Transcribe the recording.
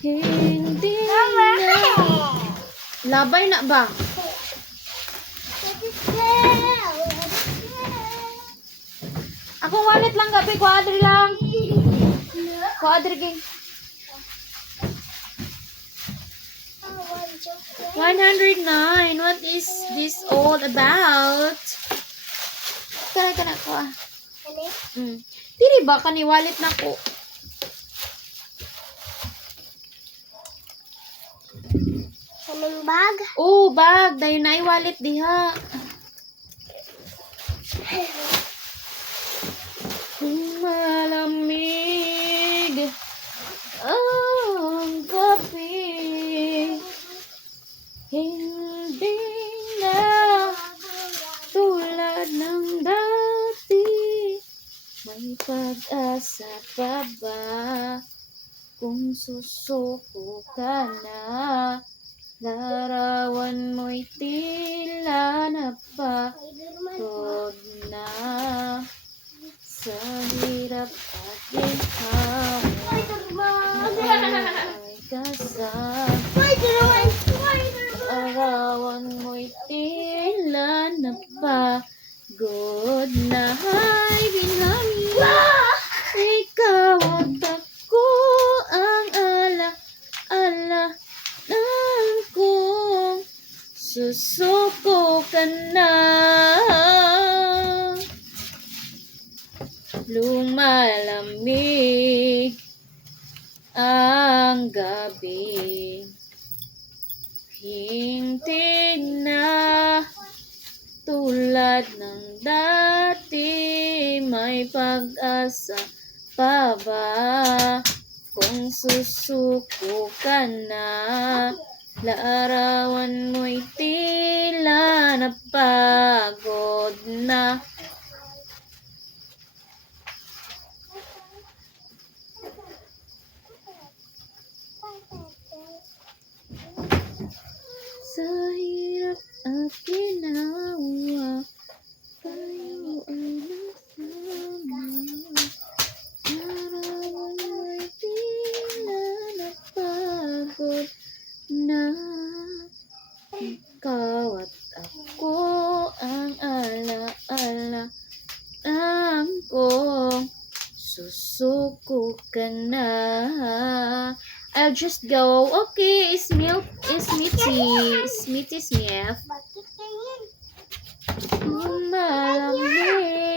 Hindi na. Labay na ba? Akong wallet lang gabi, kuadri lang. Kuadri ging. 109. What is this all about? Kana ko ah. Dili ba kani wallet na ko? Kanang bag? Oh, bag. Dayon na wallet diha. Malamig ang gabi. Hindi na tulad ng dati. May pag-asa pa ba kung susuko ka na? Larawan mo'y tila napagod na sa hirap at ginhawa. Ay kasama. Larawan mo'y tila napagod na. Ay binhami. Ikaw at ako ang ala-ala ng kung susuko ka na. Lumalamig ang gabi. Hindi na tulad ng dati. May pag-asa pa ba kung susuko ka na? Larawan mo'y tila napagod na. Sa hirap at ginawa, tayo ay nasama. Larawan mo'y tila napagod na. Ikaw at ako ang ala-ala ng kung susuko ka na. I'll just go. Okay, Smithy Smith. Malamig